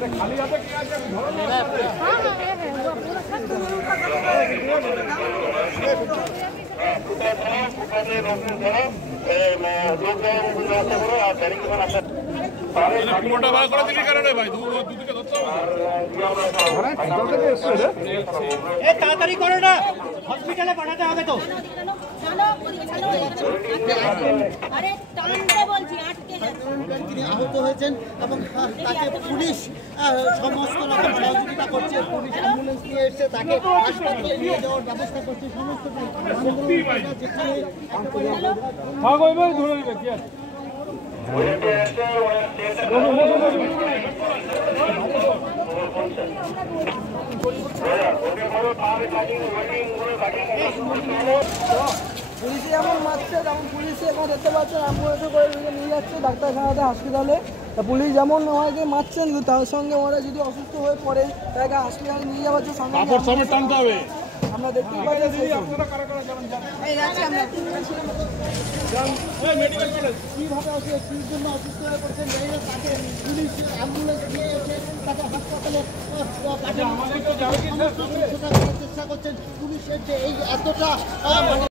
खाली हाथे किया जाए পুরোটা বার করে দিলি কারণে ভাই দুদিকে ধরতে হবে তাড়াতাড়ি করো না হসপিটালে পাঠাতে হবে তো আহত হয়েছেন এবং তাকে পুলিশ সমস্ত রকম সহযোগিতা করছে পুলিশ অ্যাম্বুলেন্স নিয়ে এসে তাকে হাসপাতালে নিয়ে যাওয়ার ব্যবস্থা করছে সমস্ত যেখানে পুলিশে যেমন মারছে তেমন পুলিশে এখন দেখতে পাচ্ছেন অ্যাম্বুলেন্সে করে নিয়ে যাচ্ছে ডাক্তারখানাতে হসপিটালে। পুলিশ যেমন ওনাকে মারছেন তার সঙ্গে ওরা যদি অসুস্থ হয়ে পড়ে তাকে হসপিটালে নিয়ে যাওয়ার সঙ্গে আমরা দেখতেই পাচ্ছি কীভাবে কীর জন্য অসুস্থ হয়ে পড়ছেন জানি না তাকে পুলিশ অ্যাম্বুলেন্স নিয়ে এসে তাকে হাসপাতালে চেষ্টা করছেন পুলিশের যে এই এতটা